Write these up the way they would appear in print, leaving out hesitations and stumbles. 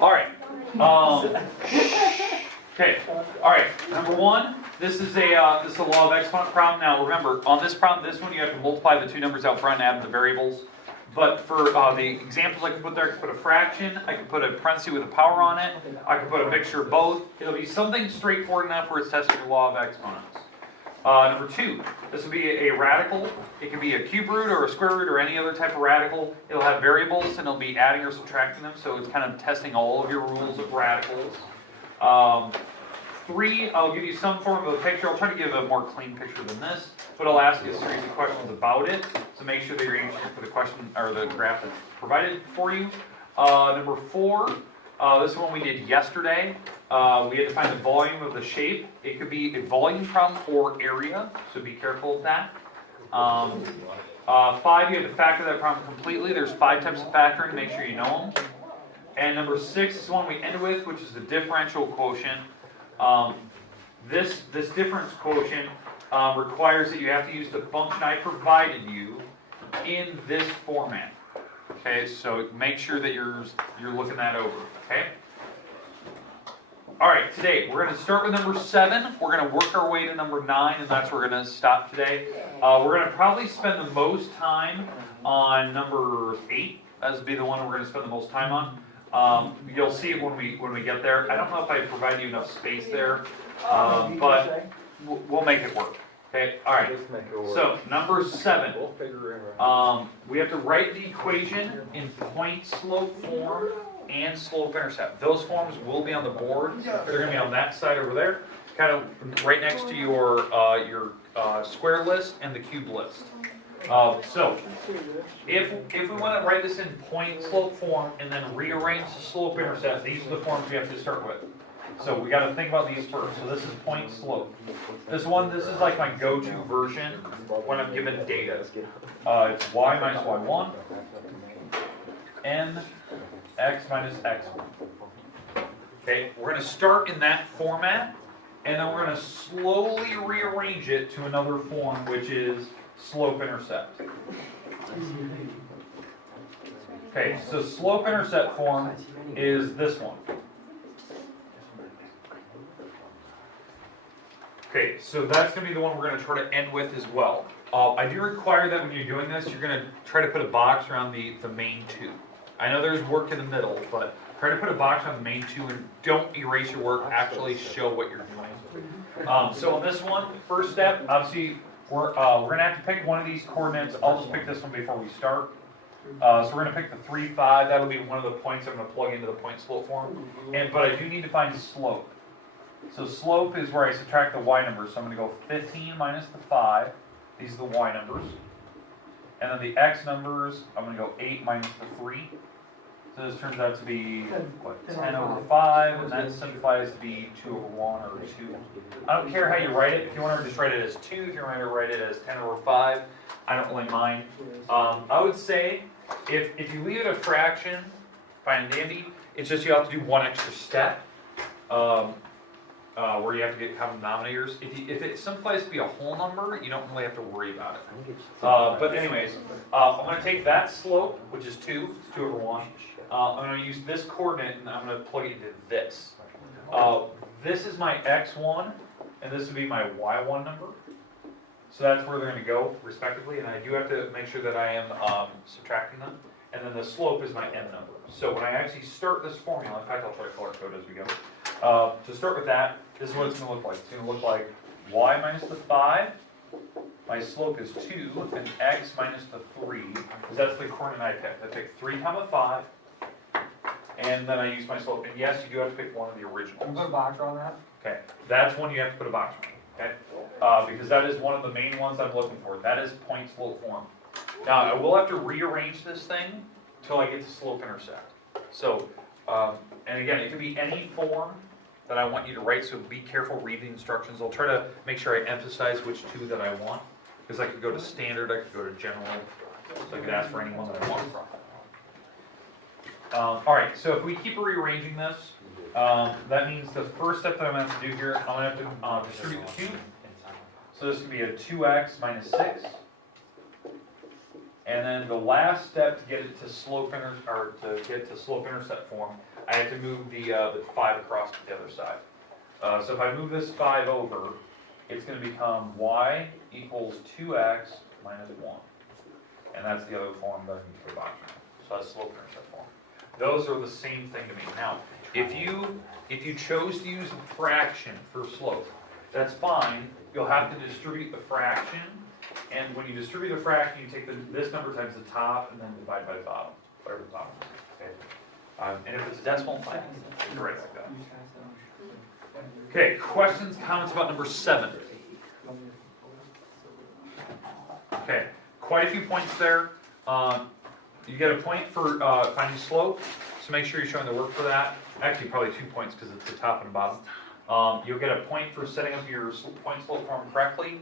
All right. Okay. All right. Number one, this is a law of exponent problem. Now remember, on this problem, this one you have to multiply the two numbers out front and add the variables. But for the examples I could put there, I could put a fraction, I could put a parenthesis with a power on it, I could put a mixture of both. It'll be something straightforward enough where it's testing the law of exponents. Number two, this will be a radical. It can be a cube root or a square root or any other type of radical. It'll have variables and it'll be adding or subtracting them, so it's kind of testing all of your rules of radicals. Three, I'll give you some form of a picture. I'll try to give a more clean picture than this, but I'll ask you a series of questions about it, so make sure that you're answering for the question or the graph that's provided for you. Number four, this one we did yesterday. We had to find the volume of the shape. It could be a volume problem or area, so be careful of that. Five, you have to factor that problem completely. There's 5 types of factoring, make sure you know them. And number 6 is the one we ended with, which is the differential quotient. This difference quotient requires that you have to use the function I provided you in this format. Okay, so make sure that you're looking that over. Okay. All right, today we're going to start with number 7. We're going to work our way to number 9, and that's where we're going to stop today. We're going to probably spend the most time on number 8. That'll be the one we're going to spend the most time on. You'll see it when we get there. I don't know if I provide you enough space there, but we'll make it work. Okay. All right. So number 7. We have to write the equation in point slope form and slope intercept. Those forms will be on the board. They're going to be on that side over there, kind of right next to your square list and the cube list. So if we want to write this in point slope form and then rearrange the slope intercept, these are the forms we have to start with. So we got to think about these first. So this is point slope. This is like my go-to version when I'm given data. It's y minus y1, n x minus x1. Okay, we're going to start in that format, and then we're going to slowly rearrange it to another form, which is slope intercept. Okay, so slope intercept form is this one. Okay, so that's going to be the one we're going to try to end with as well. I do require that when you're doing this, you're going to try to put a box around the main 2. I know there's work in the middle, but try to put a box on the main 2 and don't erase your work, actually show what you're doing. So on this one, first step, obviously, we're going to have to pick one of these coordinates. I'll just pick this one before we start. So we're going to pick the 3, 5. That'll be one of the points I'm going to plug into the point slope form. But I do need to find slope. So slope is where I subtract the y numbers. So I'm going to go 15 minus the 5. These are the y numbers. And then the x numbers, I'm going to go 8 minus the 3. So this turns out to be, what, 10 over 5, and that simplifies to be 2 over 1 or 2. I don't care how you write it. If you want to just write it as 2, if you want to write it as 10 over 5, I don't really mind. I would say, if you leave it a fraction, fine and dandy, it's just you have to do one extra step. Where you have to get common denominators. If it simplifies to be a whole number, you don't really have to worry about it. But anyways, I'm going to take that slope, which is 2, it's 2 over 1. I'm going to use this coordinate, and I'm going to plug it into this. This is my x1, and this would be my y1 number. So that's where they're going to go, respectively, and I do have to make sure that I am subtracting them. And then the slope is my n number. So when I actually start this formula, in fact, I'll try to color code as we go. To start with that, this is what it's going to look like. It's going to look like y minus the 5. My slope is 2, and x minus the 3, because that's the coordinate I picked. I picked 3 comma 5, and then I use my slope. And yes, you do have to pick one of the originals. Can you put a box around that? Okay, that's one you have to put a box around. Okay, because that is one of the main ones I'm looking for. That is point slope form. Now I will have to rearrange this thing until I get to slope intercept. So, and again, it could be any form that I want you to write, so be careful, read the instructions. I'll try to make sure I emphasize which 2 that I want, because I could go to standard, I could go to general, so I could ask for any one that I want. Alright, so if we keep rearranging this, that means the first step that I'm going to have to do here, I'm going to have to distribute the cube. So this could be a 2x minus 6, And then the last step to get it to slope intercept form, I have to move the 5 across to the other side. So if I move this 5 over, it's going to become y equals 2x minus 1. And that's the other form that I need to put box around. So that's slope intercept form. Those are the same thing to me. Now, if you chose to use a fraction for slope, that's fine. You'll have to distribute the fraction. And when you distribute the fraction, you take this number times the top and then divide by the bottom, whatever the bottom is. Okay? And if it's a decimal, fine. You can write it like that. Okay, questions, comments about number 7? Okay, quite a few points there. You get a point for finding slope, so make sure you're showing the work for that. Actually, probably 2 points because it's the top and bottom. You'll get a point for setting up your point slope form correctly.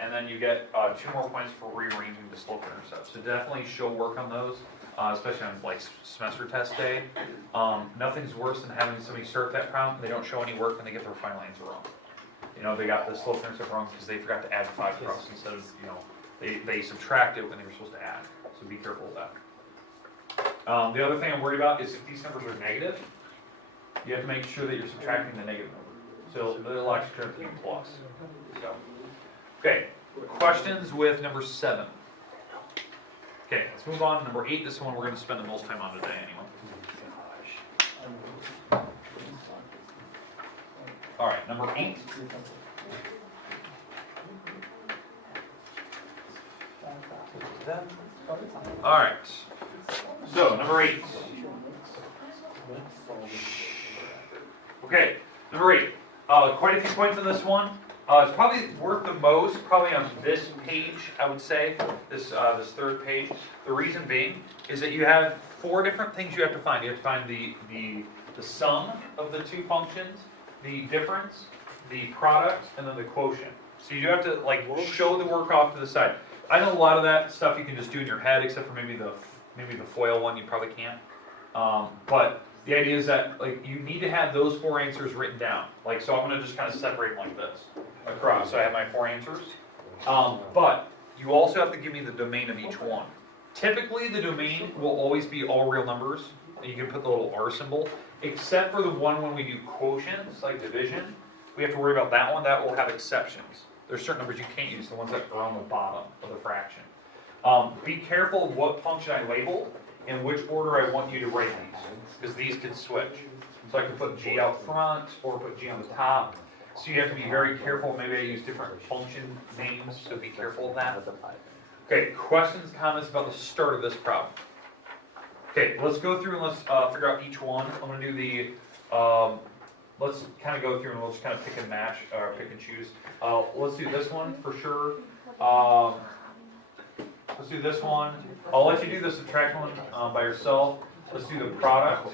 And then you get 2 more points for rearranging the slope intercept. So definitely show work on those, especially on like semester test day. Nothing's worse than having somebody start that problem, they don't show any work, and they get their final answer wrong. You know, they got the slope intercept wrong because they forgot to add 5 across instead of, you know, they subtracted when they were supposed to add. So be careful of that. The other thing I'm worried about is if these numbers are negative, you have to make sure that you're subtracting the negative number. So it'll actually turn out to be plus. So. Okay, questions with number 7. Okay, let's move on to number 8. This is the one we're going to spend the most time on today anyway. Alright, number 8. Alright, so number 8. Okay, number 8. Quite a few points on this one. It's probably worth the most, probably on this page, I would say, this 3rd page. The reason being is that you have 4 different things you have to find. You have to find the sum of the 2 functions, the difference, the product, and then the quotient. So you have to like show the work off to the side. I know a lot of that stuff you can just do in your head, except for maybe the FOIL one you probably can't. But the idea is that like you need to have those 4 answers written down. Like so, I'm going to just kind of separate them like this across. So I have my 4 answers. But you also have to give me the domain of each one. Typically, the domain will always be all real numbers. You can put the little R symbol, except for the one when we do quotients, like division. We have to worry about that one. That will have exceptions. There's certain numbers you can't use, the ones that are on the bottom of the fraction. Be careful of what function I label and which order I want you to write these, because these can switch. So I can put G out front or put G on the top. So you have to be very careful. Maybe I use different function names, so be careful of that. Okay, questions, comments about the start of this problem? Okay, let's go through and let's figure out each one. I'm going to do the, let's kind of go through and we'll just kind of pick and match, or pick and choose. Let's do this one for sure. Let's do this one. I'll let you do the subtraction one by yourself. Let's do the product.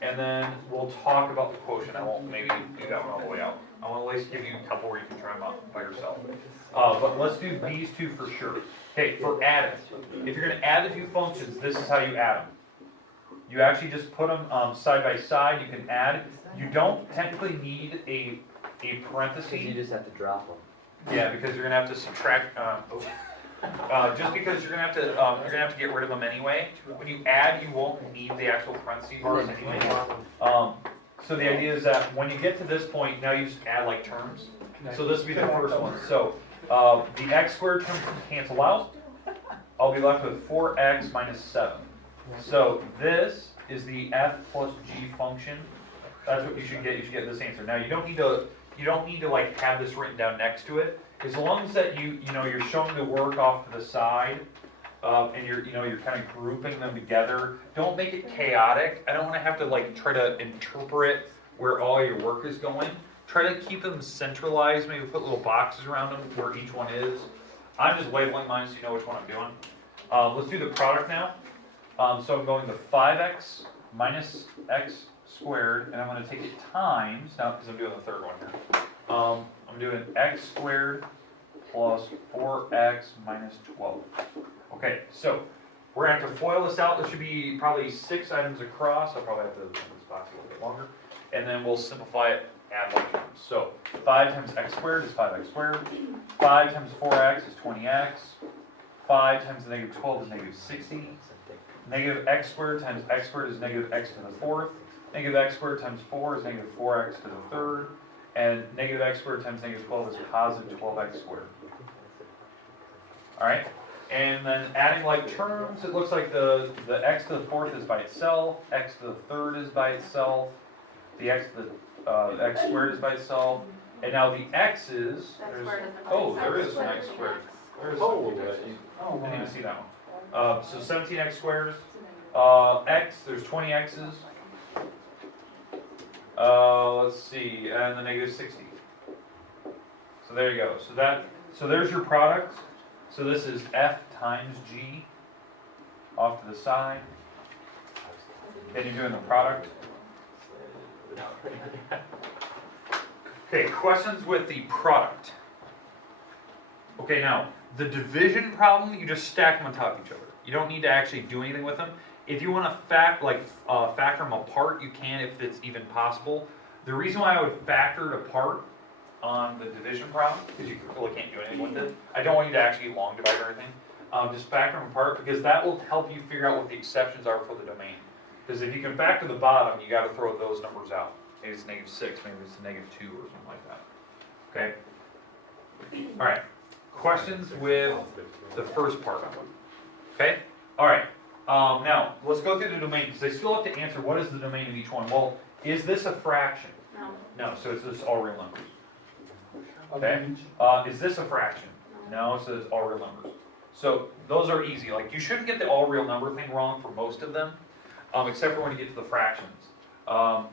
And then we'll talk about the quotient. I won't maybe do that one all the way out. I want to at least give you a couple where you can try them out by yourself. But let's do these 2 for sure. Okay, for adding. If you're going to add the 2 functions, this is how you add them. You actually just put them side by side. You can add. You don't technically need a parenthesis. You just have to drop them. Yeah, because you're going to have to subtract. Just because you're going to have to get rid of them anyway. When you add, you won't need the actual parentheses bars anyway. So the idea is that when you get to this point, now you just add like terms. So this would be the first one. So the x squared term can cancel out. I'll be left with 4x minus 7. So this is the f plus g function. That's what you should get. You should get this answer. Now you don't need to like have this written down next to it. As long as that you're showing the work off to the side, and you're kind of grouping them together. Don't make it chaotic. I don't want to have to like try to interpret where all your work is going. Try to keep them centralized. Maybe put little boxes around them where each one is. I'm just labeling mine so you know which one I'm doing. Let's do the product now. So I'm going to 5x minus x squared, and I'm going to take it times, now because I'm doing the 3rd one here. I'm doing x squared plus 4x minus 12. Okay, so we're going to have to FOIL this out. There should be probably 6 items across. I'll probably have to make this box a little bit longer. And then we'll simplify it, add like terms. So 5 times x squared is 5x squared. 5 times 4x is 20x. 5 times the negative 12 is negative 60. Negative x squared times x squared is negative x to the fourth. Negative x squared times 4 is negative 4x to the third. And negative x squared times negative 12 is positive 12x squared. Alright? And then adding like terms, it looks like the x to the fourth is by itself, x to the third is by itself, the x to the x squared is by itself, and now the x's, there is an x squared. There is something. I didn't even see that one. So 17x squared, x, there's 20 x's. Let's see, and the negative 60. So there you go. So there's your product. So this is f times g off to the side. Then you're doing the product. Okay, questions with the product. Okay, now, the division problem, you just stack them on top of each other. You don't need to actually do anything with them. If you want to factor them apart, you can if it's even possible. The reason why I would factor it apart on the division problem, because you really can't do anything with it. I don't want you to actually long divide or anything. Just factor them apart, because that will help you figure out what the exceptions are for the domain. Because if you can factor the bottom, you got to throw those numbers out. Maybe it's negative 6, maybe it's a negative 2 or something like that. Okay? All right. Questions with the first part. Okay? All right. Now, let's go through the domain, because they still have to answer what is the domain of each one. Well, is this a fraction? No. No, so it's just all real numbers. Okay? Is this a fraction? No, so it's all real numbers. So those are easy. Like, you shouldn't get the all real number thing wrong for most of them, except for when you get to the fractions. I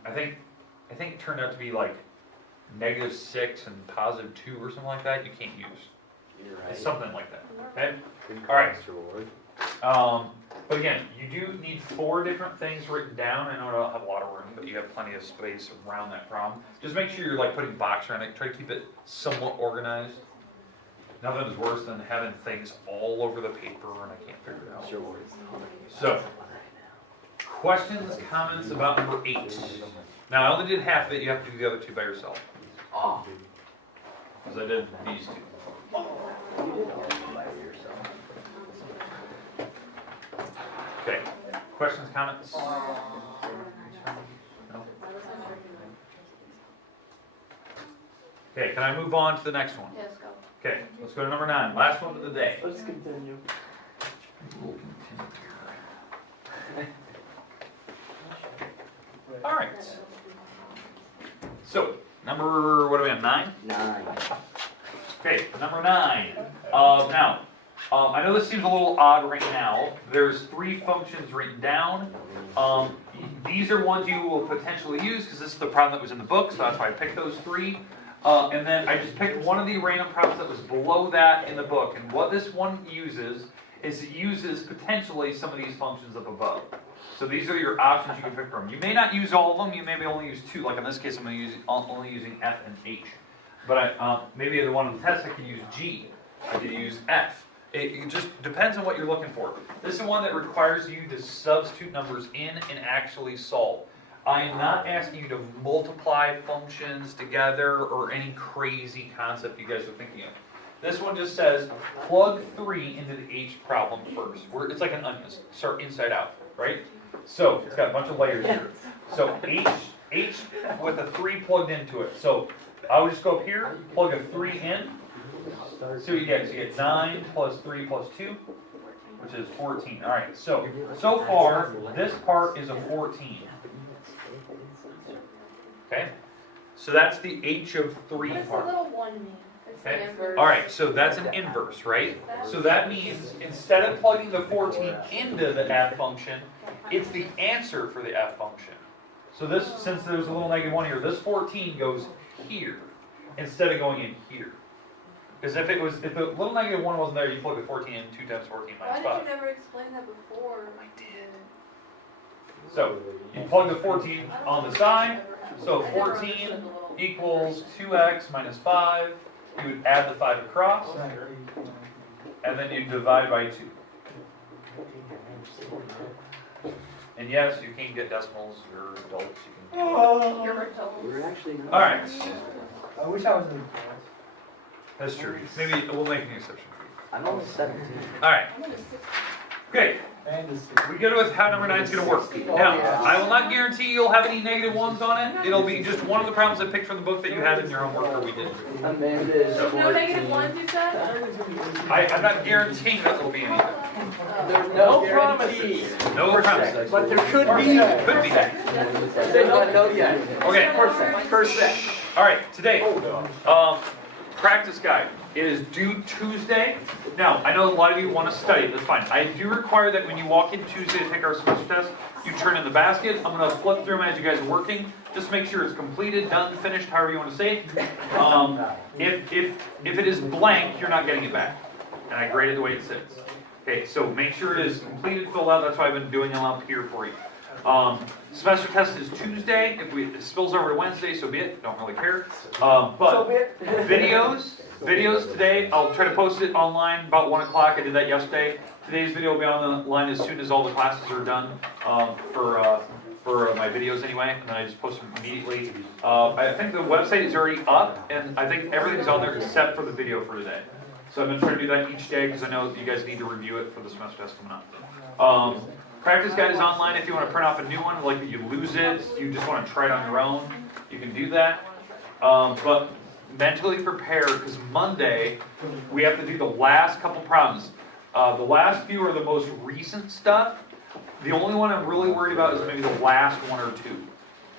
think it turned out to be like negative 6 and positive 2 or something like that. You can't use. You're right. It's something like that. Okay? All right. But again, you do need 4 different things written down. I know I don't have a lot of room, but you have plenty of space around that problem. Just make sure you're like putting box around it. Try to keep it somewhat organized. Nothing is worse than having things all over the paper and I can't figure it out. So, questions, comments about number 8. Now, I only did half of it. You have to do the other 2 by yourself. Oh. Because I did these 2. Okay. Questions, comments? No? Okay, can I move on to the next one? Yes, go. Okay, let's go to number 9. Last one of the day. Let's continue. All right. So, number, what are we on, 9? 9. Okay, number 9. Now, I know this seems a little odd right now. There's 3 functions written down. These are ones you will potentially use because this is the problem that was in the book, so that's why I picked those 3. And then I just picked one of the random problems that was below that in the book. And what this one uses is it uses potentially some of these functions up above. So these are your options you can pick from. You may not use all of them. You maybe only use 2. Like in this case, I'm only using F and H. But maybe the one on the test I can use G. I could use F. It just depends on what you're looking for. This is one that requires you to substitute numbers in and actually solve. I am not asking you to multiply functions together or any crazy concept you guys are thinking of. This one just says plug 3 into the H problem first. It's like an onion, start inside out, right? So it's got a bunch of layers here. So H with a 3 plugged into it. So I would just go up here, plug a 3 in. See what you get. So you get 9 plus 3 plus 2, which is 14. All right. So far this part is a 14. Okay. So that's the H of 3 part. What does the little 1 mean? Okay. All right, so that's an inverse, right? So that means instead of plugging the 14 into the f function, it's the answer for the f function. So this, since there's a little negative 1 here, this 14 goes here instead of going in here. Because if the little negative 1 wasn't there, you plug the 14 in, 2 times 14 minus 5. Why did you never explain that before? I did. So you plug the 14 on the side. So 14 equals 2x minus 5. You would add the 5 across, and then you divide by 2. And yes, you can get decimals. You're adults. You can. You're adults. We're actually not. All right. I wish I was an adult. That's true. Maybe we'll make an exception for you. I'm only 17. All right. Okay. We go with how number 9 is going to work. Now, I will not guarantee you'll have any negative ones on it. It'll be just one of the problems I picked from the book that you had in your homework or we did. Amanda is No negative ones, you said? I'm not guaranteeing that there'll be any. There's no promises. No promises. But there could be. Could be. They don't know yet. Okay. Percent. All right. Today, practice guide. It is due Tuesday. Now, I know a lot of you want to study. That's fine. I do require that when you walk in Tuesday to take our semester test, you turn in the basket. I'm going to flip through them as you guys are working. Just make sure it's completed, done, finished, however you want to say it. If it is blank, you're not getting it back. And I grade it the way it sits. Okay, so make sure it is completed, filled out. That's why I've been doing them up here for you. Semester test is Tuesday. If it spills over to Wednesday, so be it. Don't really care. But videos today, I'll try to post it online about 1 o'clock. I did that yesterday. Today's video will be online as soon as all the classes are done for my videos anyway, and then I just post them immediately. I think the website is already up, and I think everything's on there except for the video for today. So I'm going to try to do that each day because I know you guys need to review it for the semester test coming up. Practice guide is online if you want to print off a new one, like you lose it, you just want to try it on your own, you can do that. But mentally prepare because Monday we have to do the last couple problems. The last few are the most recent stuff. The only one I'm really worried about is maybe the last 1 or 2.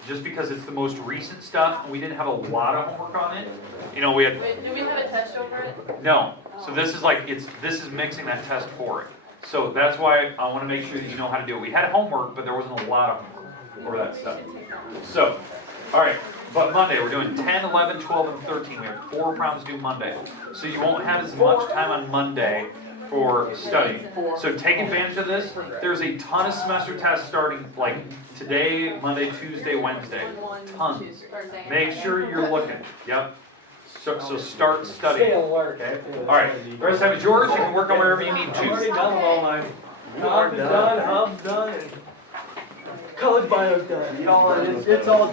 Just because it's the most recent stuff and we didn't have a lot of homework on it. You know, we had... Wait, do we have a test over it? No. So this is like, this is mixing that test for it. So that's why I want to make sure that you know how to do it. We had homework, but there wasn't a lot of homework for that stuff. So, all right. But Monday, we're doing 10, 11, 12, and 13. We have 4 problems due Monday. So you won't have as much time on Monday for studying. So take advantage of this. There's a ton of semester tests starting like today, Monday, Tuesday, Wednesday. Tons. Make sure you're looking. Yep. So start studying. Okay. All right. The rest of the time is yours. You can work on wherever you need I've already to. done all mine. Hub's done, and college bio's done. It's all done.